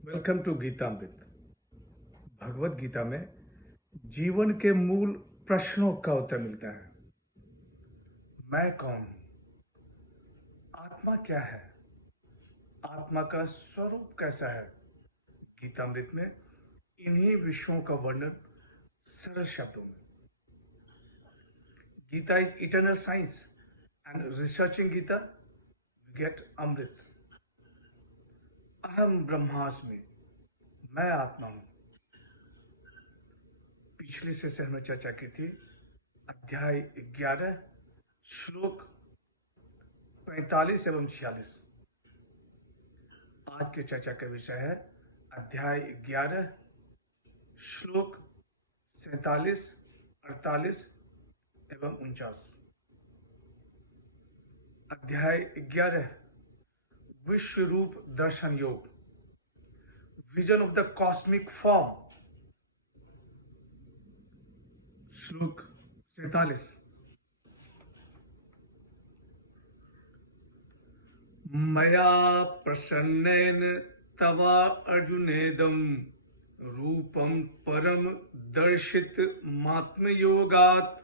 Welcome to Geetamrit. Bhagavad Gita में जीवन के मूल प्रश्नों का उत्तर मिलता है। मैं कौन हूं? आत्मा क्या है? आत्मा का स्वरूप कैसा है? गीतामृत में इन्हीं विषयों का वर्णन सरल शब्दों में। Gita is eternal science and researching Gita we get अमृत। अहम ब्रह्मास्मि, मैं आत्मा हूं। पिछले सेशन में चर्चा की थी अध्याय 11 श्लोक 45 एवं 46। आज की चर्चा का विषय है अध्याय 11 श्लोक 47, 48 एवं 49। अध्याय 11 विश्व रूप दर्शन योग, vision of the cosmic form. श्लोक 47। मया प्रसन्नेन तवा अर्जुनेदं रूपं परम दर्शित मात्मयोगात्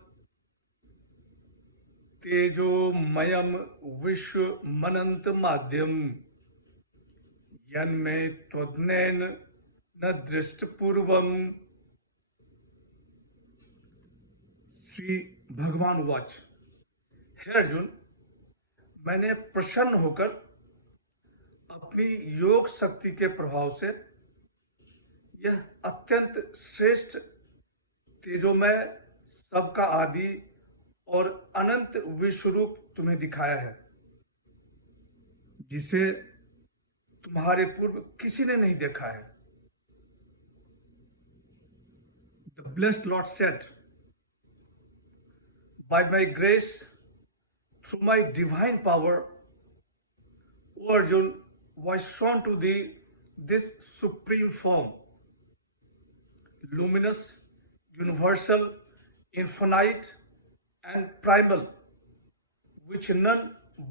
तेजोमयं विश्वमनंत माध्यम यन्मे त्वज्ञेन न दृष्टपूर्वम्। श्री भगवान उवाच, हे अर्जुन, मैंने प्रसन्न होकर अपनी योग शक्ति के प्रभाव से यह अत्यंत श्रेष्ठ तेजोमय सबका आदि और अनंत विश्वरूप तुम्हें दिखाया है, जिसे तुम्हारे पूर्व किसी ने नहीं देखा है। The blessed lord said, by my grace through my divine power, O Arjun, was shown to thee this supreme form, luminous, universal, infinite, and primal, which none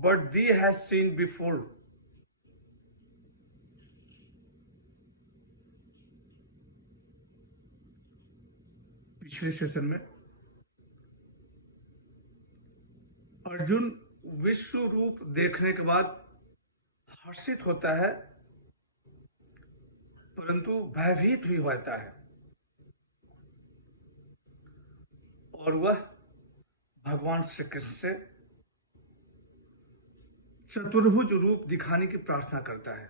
but thee has seen before. पिछले session में अर्जुन विश्व रूप देखने के बाद हर्षित होता है, परंतु भयभीत भी होता है, और वह भगवान श्री कृष्ण से चतुर्भुज रूप दिखाने की प्रार्थना करता है।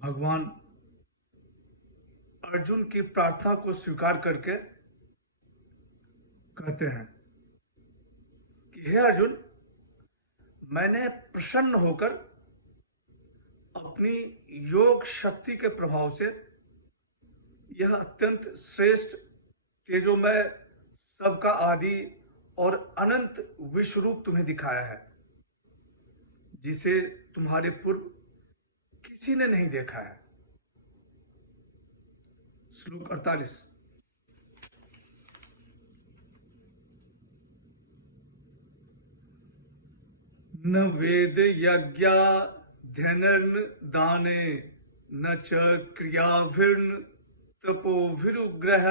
भगवान अर्जुन की प्रार्थना को स्वीकार करके कहते हैं कि हे अर्जुन, मैंने प्रसन्न होकर अपनी योग शक्ति के प्रभाव से यह अत्यंत श्रेष्ठ तेजोमय सबका आदि और अनंत विश्वरूप तुम्हें दिखाया है, जिसे तुम्हारे पूर्व किसी ने नहीं देखा है। श्लोक 48। न वेद यज्ञ ध्यानर्न दाने न च क्रियाभिर्न तपोभिरुग्रह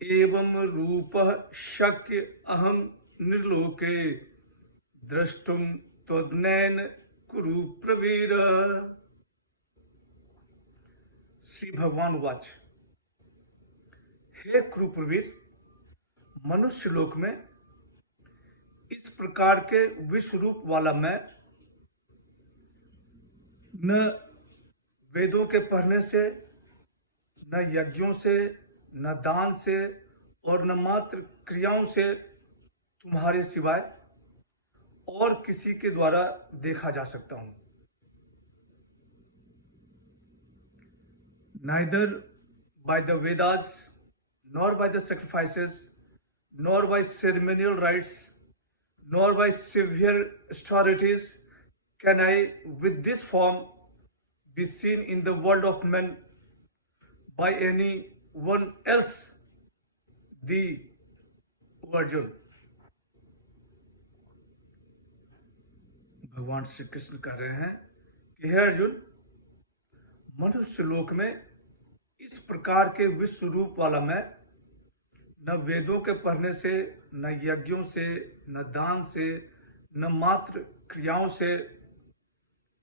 एवं रूपः शक्य अहम निर्लोके द्रष्टुम त्वज्ञेन कुरु प्रवीर। श्री भगवान वाच, हे कुरुप्रवीर, मनुष्य लोक में इस प्रकार के विश्व रूप वाला मैं न वेदों के पढ़ने से, न यज्ञों से, न दान से और न मात्र क्रियाओं से तुम्हारे सिवाय और किसी के द्वारा देखा जा सकता हूं। Neither by the Vedas, nor by the sacrifices, nor by ceremonial rites, nor by severe austerities can I with this form be seen in the world of men by any one else thee, O Arjun। भगवान श्री कृष्ण कह रहे हैं कि हे अर्जुन, मनुष्य लोक में इस प्रकार के विश्व रूप वाला मैं न वेदों के पढ़ने से, न यज्ञों से, न दान से, न मात्र क्रियाओं से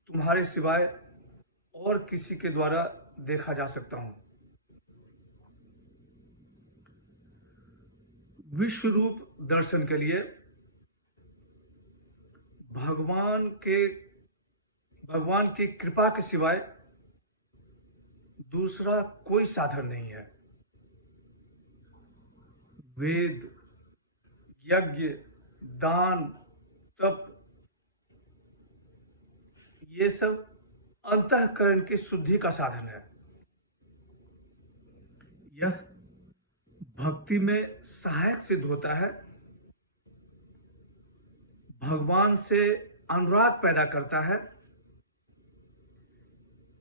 तुम्हारे सिवाय और किसी के द्वारा देखा जा सकता हूं। विश्व रूप दर्शन के लिए भगवान की कृपा के सिवाय दूसरा कोई साधन नहीं है। वेद, यज्ञ, दान, तप, ये सब अंतःकरण की शुद्धि का साधन है। यह भक्ति में सहायक सिद्ध होता है, भगवान से अनुराग पैदा करता है,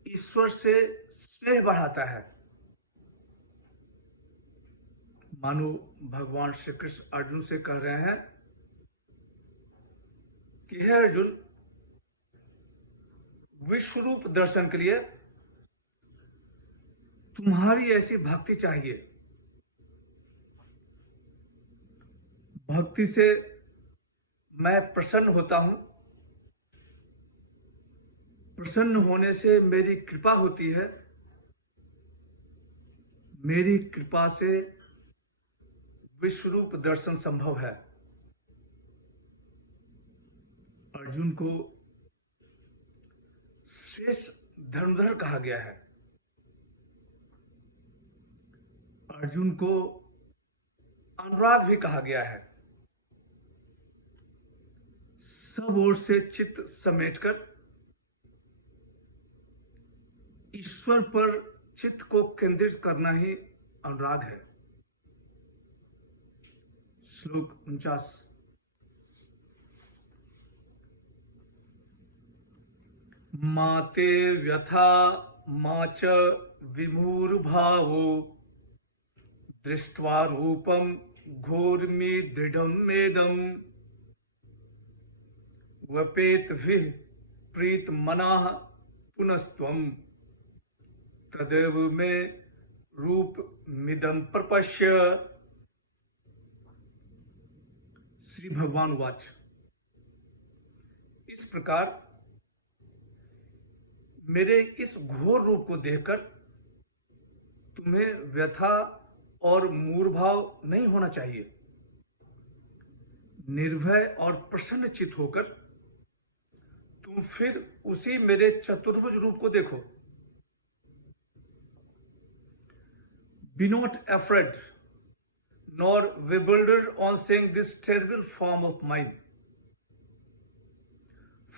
ईश्वर से स्नेह बढ़ाता है। मानो भगवान श्री कृष्ण अर्जुन से कह रहे हैं कि हे अर्जुन, विश्वरूप दर्शन के लिए तुम्हारी ऐसी भक्ति चाहिए। भक्ति से मैं प्रसन्न होता हूं, प्रसन्न होने से मेरी कृपा होती है, मेरी कृपा से विश्वरूप दर्शन संभव है। अर्जुन को श्रेष्ठ धनुर्धर कहा गया है। अर्जुन को अनुराग भी कहा गया है। सब ओर से चित्त समेटकर ईश्वर पर चित्त को केंद्रित करना ही अनुराग है। श्लोक 49। माते व्यथा मा च विमूर्भावो दृष्ट्वा रूपम घोरमि दृढ़ं मेदम् वपेतभिः प्रीत मनाः पुनस्त्वं तदेव मे रूप मिदं प्रपश्य। श्री भगवान वाच। इस प्रकार मेरे इस घोर रूप को देखकर तुम्हें व्यथा और मूर्भाव नहीं होना चाहिए। निर्भय और प्रसन्न चित्त होकर तुम फिर उसी मेरे चतुर्भुज रूप को देखो। Be not afraid nor bewildered on seeing this terrible form of mine.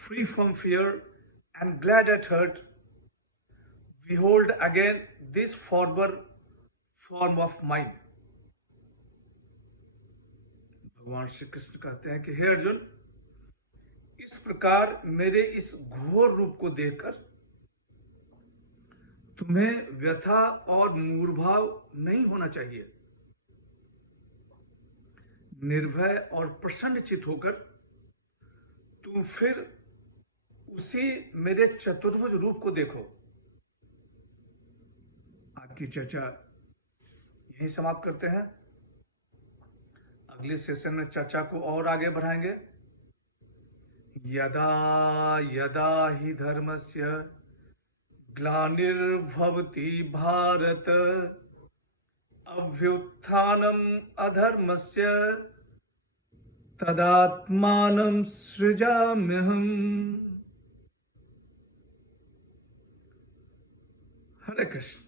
Free from fear and glad at heart, behold again this former form of mine. भगवान श्री कृष्ण कहते हैं कि हे अर्जुन, इस प्रकार मेरे इस घोर रूप को देखकर तुम्हें व्यथा और मूर्भाव नहीं होना चाहिए। निर्भय और प्रसन्न चित्त होकर तुम फिर उसी मेरे चतुर्भुज रूप को देखो। आज की चर्चा यहीं समाप्त करते हैं। अगले सेशन में चर्चा को और आगे बढ़ाएंगे। यदा यदा हि धर्मस्य ग्लानिर्भवति भारत अभ्युत्थानम् अधर्मस्य तदात्मानं सृजाम्यहम्। हरे कृष्ण।